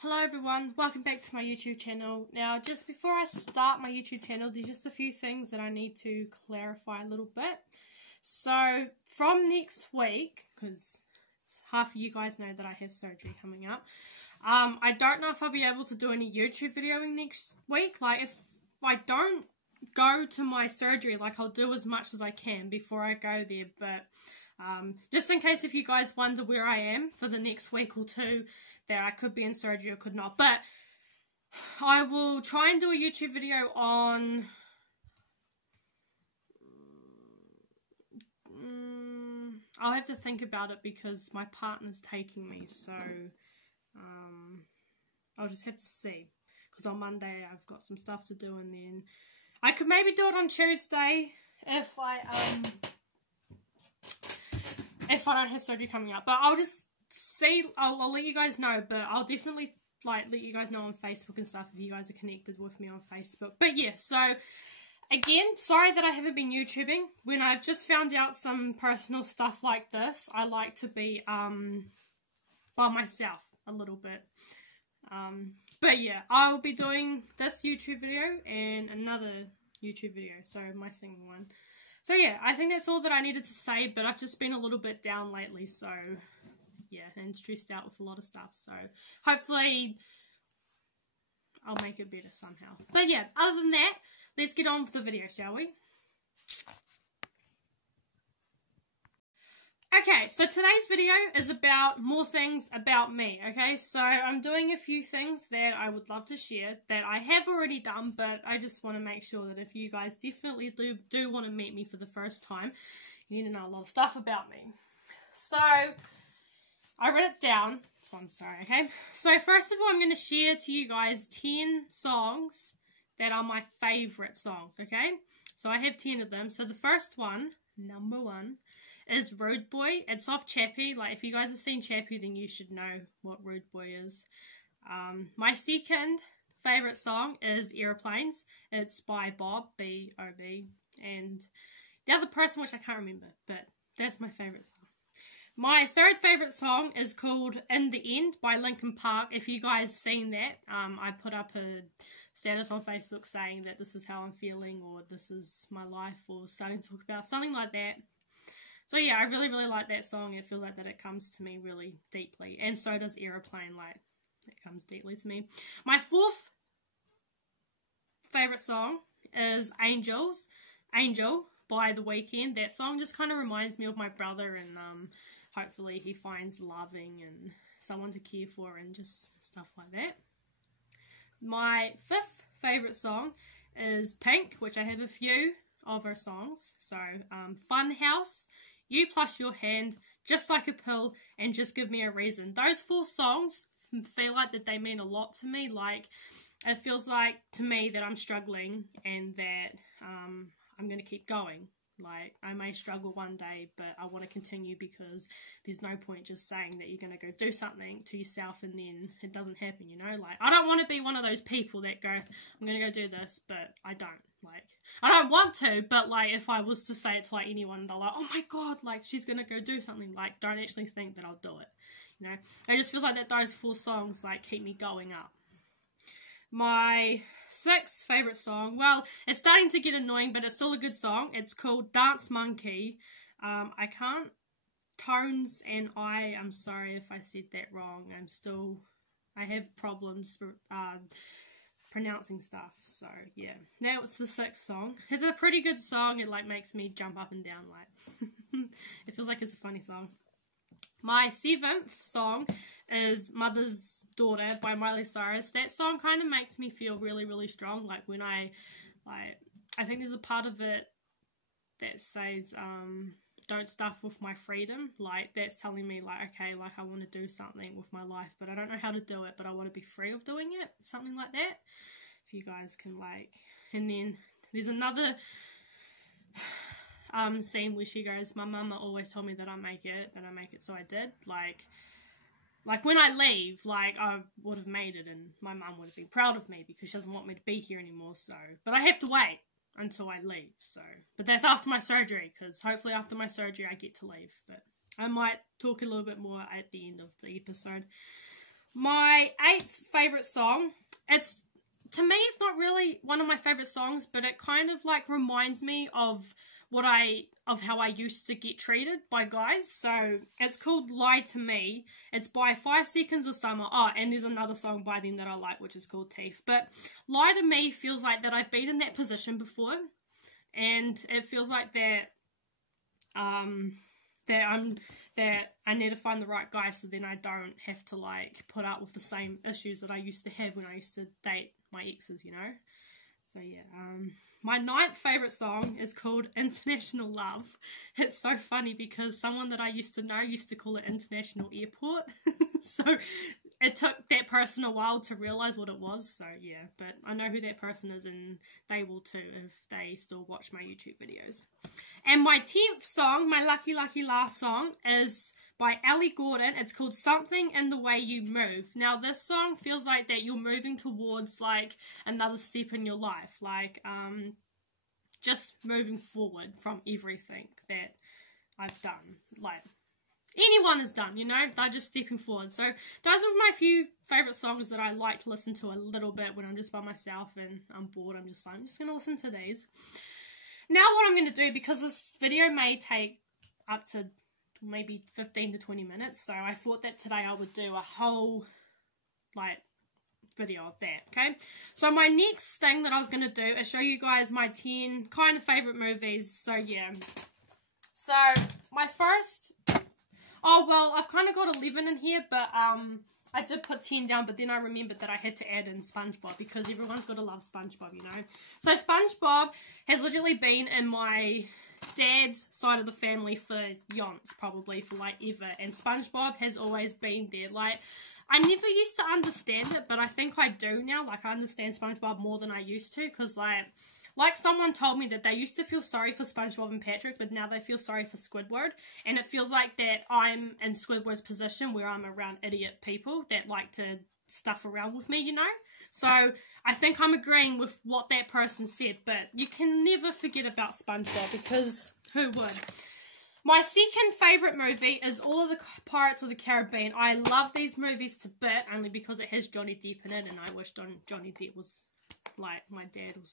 Hello everyone, welcome back to my YouTube channel. Now just before I start my YouTube channel, there's just a few things that I need to clarify a little bit. So from next week, because half of you guys know that I have surgery coming up, I don't know if I'll be able to do any YouTube videoing next week. Like if I don't go to my surgery, like I'll do as much as I can before I go there, but just in case if you guys wonder where I am for the next week or two, that I could be in surgery or could not. But I will try and do a YouTube video on I'll have to think about it because my partner's taking me, so I'll just have to see, because on Monday I've got some stuff to do, and then I could maybe do it on Tuesday if I don't have surgery coming up. But I'll just see, I'll let you guys know, but I'll definitely let you guys know on Facebook and stuff if you guys are connected with me on Facebook. But yeah, so again, sorry that I haven't been YouTubing. When I've just found out some personal stuff like this, I like to be by myself a little bit. But yeah, I will be doing this YouTube video and another YouTube video, so my singing one. So yeah, I think that's all that I needed to say, but I've just been a little bit down lately, so yeah, and stressed out with a lot of stuff, so hopefully I'll make it better somehow. But yeah, other than that, let's get on with the video, shall we? Okay, so today's video is about more things about me, okay? So I'm doing a few things that I would love to share that I have already done, but I just want to make sure that if you guys definitely do want to meet me for the first time, you need to know a lot of stuff about me. So I wrote it down, so I'm sorry, okay? So first of all, I'm going to share to you guys 10 songs that are my favourite songs, okay? So I have 10 of them. So the first one, number one, is Rude Boy. It's off Chappie. Like, if you guys have seen Chappie, then you should know what Rude Boy is. My second favourite song is Aeroplanes. It's by Bob, B-O-B, and the other person, which I can't remember, but that's my favourite song. My third favourite song is called In the End by Linkin Park. If you guys seen that, I put up a status on Facebook saying that this is how I'm feeling, or this is my life, or starting to talk about something like that. So yeah, I really, really like that song. It feels like that it comes to me really deeply. And so does Aeroplane, like, it comes deeply to me. My fourth favourite song is Angel by The Weeknd. That song just kind of reminds me of my brother, and hopefully he finds loving and someone to care for and just stuff like that. My fifth favourite song is Pink, which I have a few of her songs. So Funhouse, You Plus Your Hand, Just Like a Pill, and Just Give Me a Reason. Those 4 songs feel like that they mean a lot to me. Like, it feels like to me that I'm struggling and that I'm going to keep going. Like, I may struggle one day, but I want to continue, because there's no point just saying that you're going to go do something to yourself and then it doesn't happen, you know? Like, I don't want to be one of those people that go, I'm going to go do this, but I don't. Like, I don't want to, but, like, if I was to say it to, like, anyone, they're like, oh my god, like, she's going to go do something. Like, don't actually think that I'll do it, you know? It just feels like that those 4 songs, like, keep me going up. My 6th favourite song, well, it's starting to get annoying, but it's still a good song. It's called Dance Monkey. I can't, Tones and I'm sorry if I said that wrong. I have problems pronouncing stuff, so yeah. That was the 6th song. It's a pretty good song. It, like, makes me jump up and down, like, it feels like it's a funny song. My 7th song is Mother's Daughter by Miley Cyrus. That song kind of makes me feel really, really strong. Like, when I think there's a part of it that says, don't stuff with my freedom. Like, that's telling me, like, okay, like, I want to do something with my life, but I don't know how to do it, but I want to be free of doing it. Something like that. If you guys can, like, and then there's another scene where she goes, my mama always told me that I make it, so I did. Like when I leave, like, I would have made it, and my mum would have been proud of me because she doesn't want me to be here anymore, so, but I have to wait until I leave, so, but that's after my surgery, because hopefully after my surgery I get to leave, but I might talk a little bit more at the end of the episode. My 8th favourite song, to me, it's not really one of my favourite songs, but it kind of like reminds me of how I used to get treated by guys. So it's called Lie to Me. It's by 5 Seconds of Summer. Oh, and there's another song by them that I like, which is called Teeth. But Lie to Me feels like that I've been in that position before, and it feels like that that I need to find the right guy, so then I don't have to like put up with the same issues that I used to have when I used to date my exes, you know. So yeah, my 9th favourite song is called International Love. It's so funny because someone that I used to know used to call it International Airport. So it took that person a while to realise what it was. So yeah, but I know who that person is, and they will too if they still watch my YouTube videos. And my 10th song, my lucky last song, is by Ellie Goulding. It's called Something in the Way You Move. Now this song feels like that you're moving towards like another step in your life, like just moving forward from everything that I've done, like anyone has done, you know, they're just stepping forward. So those are my few favourite songs that I like to listen to a little bit when I'm just by myself and I'm bored. I'm just going to listen to these. Now what I'm going to do, because this video may take up to maybe 15 to 20 minutes, so I thought that today I would do a whole like video of that. Okay, so my next thing that I was going to do is show you guys my 10 kind of favourite movies. So yeah, so my first, oh well, I've kind of got 11 in here, but I did put 10 down, but then I remembered that I had to add in SpongeBob, because everyone's got to love SpongeBob, you know. So SpongeBob has literally been in my dad's side of the family for yonts, probably for like ever, and SpongeBob has always been there. Like, I never used to understand it, but I think I do now. Like, I understand SpongeBob more than I used to, because like someone told me that they used to feel sorry for SpongeBob and Patrick, but now they feel sorry for Squidward. And it feels like that I'm in Squidward's position, where I'm around idiot people that like to stuff around with me, you know? So I think I'm agreeing with what that person said, but you can never forget about SpongeBob, because who would? My second favourite movie is all of the Pirates of the Caribbean. I love these movies to bit, only because it has Johnny Depp in it, and I wish Johnny Depp was like my dad or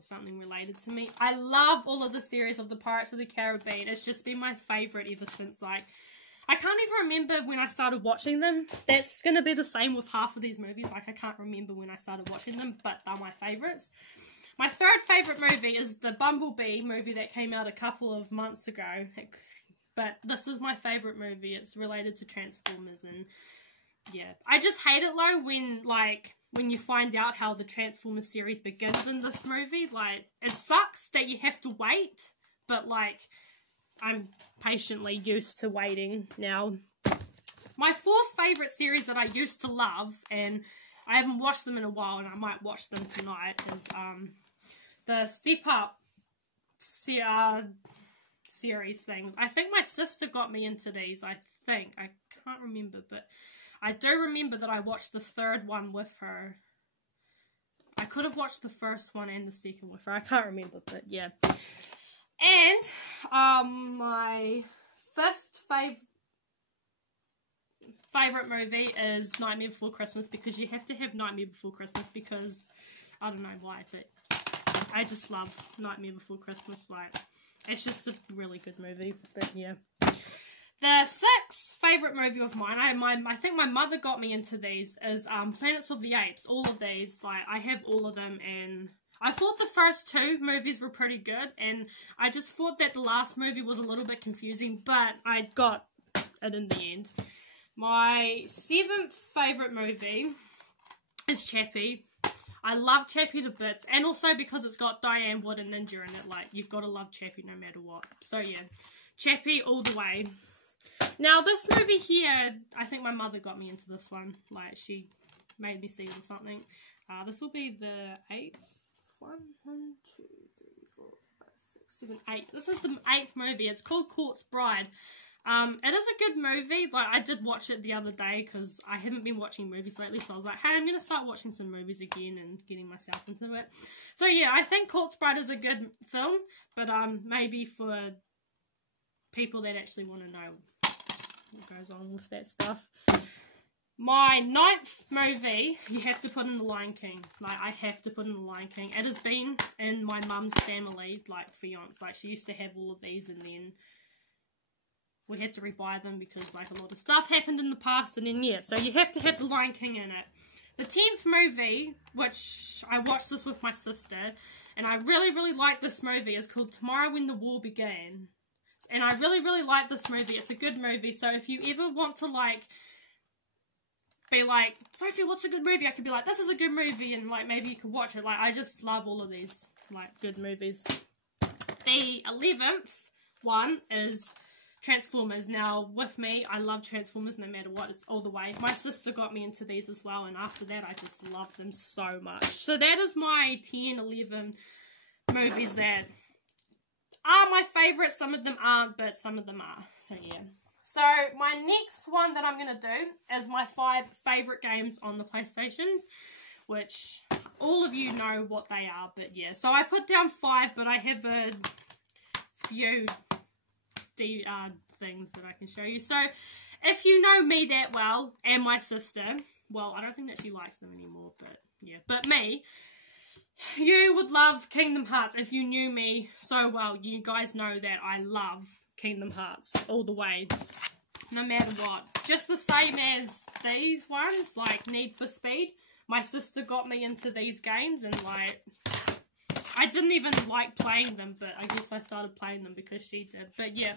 something related to me. I love all of the series of the Pirates of the Caribbean. It's just been my favourite ever since, like, I can't even remember when I started watching them. That's going to be the same with half of these movies. Like, I can't remember when I started watching them, but they're my favourites. My third favourite movie is the Bumblebee movie that came out a couple of months ago. But this is my favourite movie. It's related to Transformers, and yeah. I just hate it though when you find out how the Transformers series begins in this movie. Like, it sucks that you have to wait, but like, I'm patiently used to waiting now. My fourth favourite series that I used to love, and I haven't watched them in a while, and I might watch them tonight, is the Step Up series things. I think my sister got me into these, I can't remember, but I do remember that I watched the third one with her. I could have watched the first one and the second with her. I can't remember, but yeah. And my fifth favourite movie is Nightmare Before Christmas, because you have to have Nightmare Before Christmas, because I don't know why, but I just love Nightmare Before Christmas. Like, it's just a really good movie, but yeah. The sixth favourite movie of mine, I think my mother got me into these, is Planets of the Apes. All of these, like, I have all of them, and I thought the first two movies were pretty good, and I just thought that the last movie was a little bit confusing, but I got it in the end. My seventh favourite movie is Chappie. I love Chappie to bits, and also because it's got Diane Wood and Ninja in it. Like, you've got to love Chappie no matter what. So yeah, Chappie all the way. Now this movie here, I think my mother got me into this one. Like, she made me see it or something. This will be the 8th one. 1, 2, 3, 4, 5, 6, 7, 8. This is the 8th movie. It's called Court's Bride. It is a good movie. Like, I did watch it the other day because I haven't been watching movies lately, so I was like, hey, I'm going to start watching some movies again and getting myself into it. So yeah, I think Court's Bride is a good film, but maybe for people that actually want to know what goes on with that stuff. My 9th movie, you have to put in The Lion King. Like, I have to put in The Lion King. It has been in my mum's family, like, like, she used to have all of these, and then we had to rebuy them because, like, a lot of stuff happened in the past, and then, yeah, so you have to have The Lion King in it. The 10th movie, which I watched this with my sister, and I really, really like this movie, is called Tomorrow When the War Began. And I really, really like this movie. It's a good movie, so if you ever want to, like, be like, Sophie, what's a good movie? I could be like, this is a good movie, and, like, maybe you could watch it. Like, I just love all of these, like, good movies. The 11th one is Transformers. Now, with me, I love Transformers no matter what. It's all the way. My sister got me into these as well, and after that, I just loved them so much. So that is my 10, 11 movies that are my favourites. Some of them aren't, but some of them are. So, yeah. So, my next one that I'm going to do is my 5 favourite games on the PlayStations, which all of you know what they are, but yeah. So, I put down 5, but I have a few things that I can show you. So, if you know me that well, and my sister, well, I don't think that she likes them anymore, but yeah. But me, you would love Kingdom Hearts. If you knew me so well, you guys know that I love Kingdom Hearts all the way, no matter what. Just the same as these ones, like Need for Speed. My sister got me into these games, and like, I didn't even like playing them, but I guess I started playing them because she did. But yeah,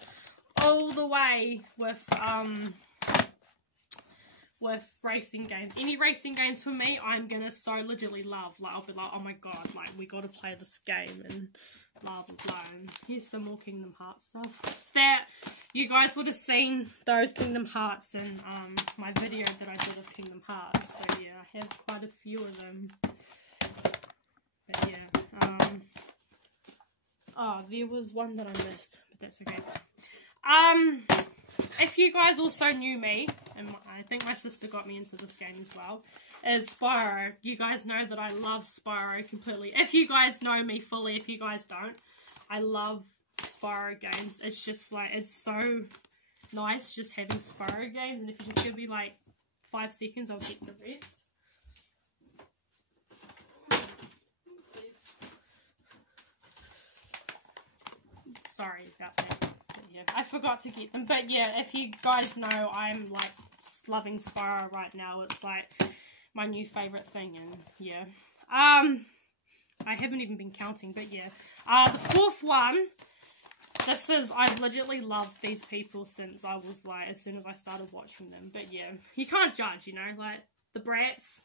all the way with racing games. Any racing games for me, I'm gonna so legitimately love. Like, I'll be like, oh my god, like, we gotta play this game, and blah blah blah. And here's some more Kingdom Hearts stuff that you guys would have seen those Kingdom Hearts in my video that I did of Kingdom Hearts. So yeah, I have quite a few of them. But yeah, oh, there was one that I missed, but that's okay. If you guys also knew me, and I think my sister got me into this game as well, is Spyro. You guys know that I love Spyro completely. If you guys know me fully, if you guys don't, I love Spyro games. It's just like, it's so nice just having Spyro games, and if you just give me like 5 seconds, I'll get the rest. Sorry about that. But yeah, I forgot to get them. But yeah, if you guys know, I'm like loving Spyro right now. It's like my new favourite thing, and yeah. I haven't even been counting, but yeah. The 4th one, this is, I've legitimately loved these people since I was like, as soon as I started watching them. But yeah, you can't judge, you know, like the Bratz.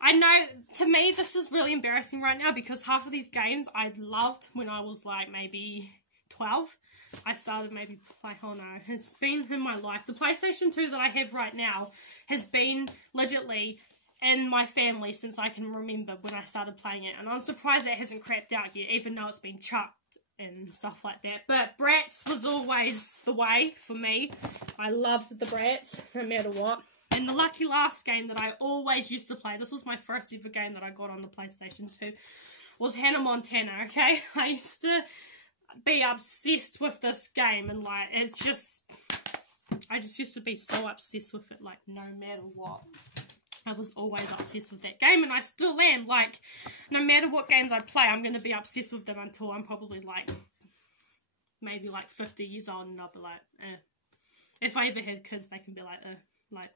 I know, to me, this is really embarrassing right now because half of these games I loved when I was like maybe 12. I started maybe play, oh no, it's been in my life. The PlayStation 2 that I have right now has been legitimately in my family since I can remember when I started playing it. And I'm surprised that hasn't crapped out yet, even though it's been chucked and stuff like that. But Bratz was always the way for me. I loved the Bratz, no matter what. And the Lucky Last game that I always used to play, this was my first ever game that I got on the PlayStation 2, was Hannah Montana, okay? I used to be obsessed with this game, and like, it's just, I just used to be so obsessed with it, like, no matter what. I was always obsessed with that game, and I still am. Like, no matter what games I play, I'm going to be obsessed with them until I'm probably like, maybe like 50 years old, and I'll be like, if I ever had kids, they can be like,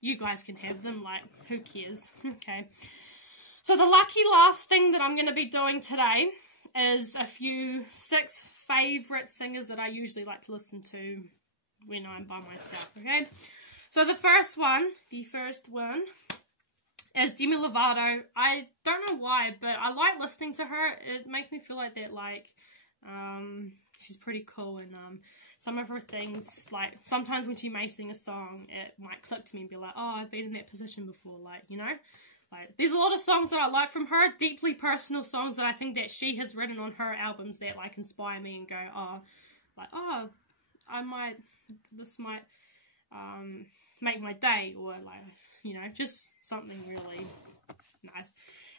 you guys can have them, like, who cares? Okay. So the lucky last thing that I'm going to be doing today is a few 6 favourite singers that I usually like to listen to when I'm by myself, okay? So the first one is Demi Lovato. I don't know why, but I like listening to her. It makes me feel like that, like, she's pretty cool, and some of her things, like, sometimes when she may sing a song, it might click to me and be like, oh, I've been in that position before, like, you know? Like, there's a lot of songs that I like from her, deeply personal songs that I think that she has written on her albums that, like, inspire me and go, oh, like, oh, this might, make my day, or, like, you know, just something really nice.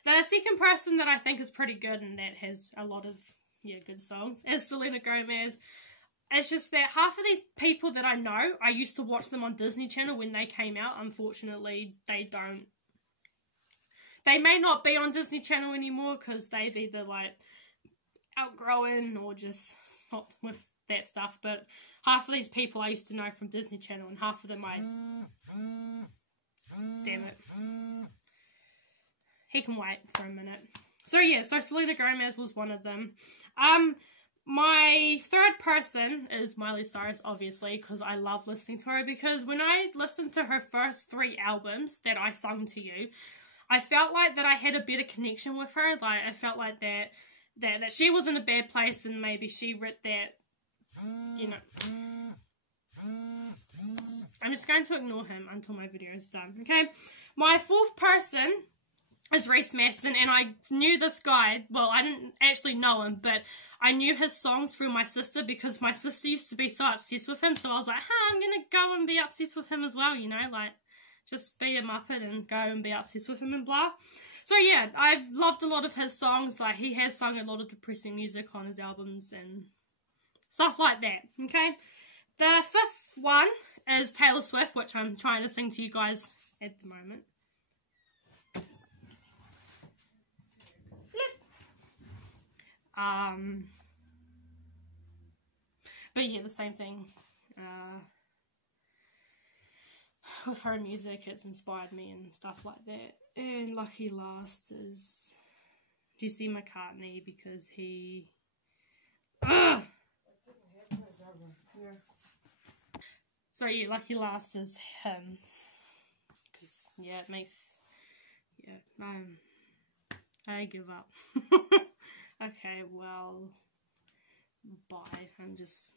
The second person that I think is pretty good and that has a lot of, yeah, good songs is Selena Gomez. it's just that half of these people that I know, I used to watch them on Disney Channel when they came out. Unfortunately, they don't. They may not be on Disney Channel anymore because they've either, like, outgrown or just not with that stuff. But half of these people I used to know from Disney Channel, and half of them I... Damn it. He can wait for a minute. So yeah, so Selena Gomez was one of them. My third person is Miley Cyrus, obviously, because I love listening to her, because when I listened to her first 3 albums that I sung to you, I felt like that I had a better connection with her. Like, I felt like that she was in a bad place, and maybe she wrote that, you know. I'm just going to ignore him until my video is done, okay? My fourth person is Reese Mastin, and I knew this guy. Well, I didn't actually know him, but I knew his songs through my sister, because my sister used to be so obsessed with him, so I was like, I'm gonna go and be obsessed with him as well, you know, like, just be a Muppet and go and be obsessed with him and blah. So yeah, I've loved a lot of his songs. Like, he has sung a lot of depressing music on his albums and stuff like that, okay? The fifth one is Taylor Swift, which I'm trying to sing to you guys at the moment. But yeah, the same thing. With her music, it's inspired me and stuff like that. And Lucky Last is Jesse McCartney, because he... So yeah, Lucky Last is him. Because, yeah, it makes... Yeah, I give up. Okay, well, bye. I'm just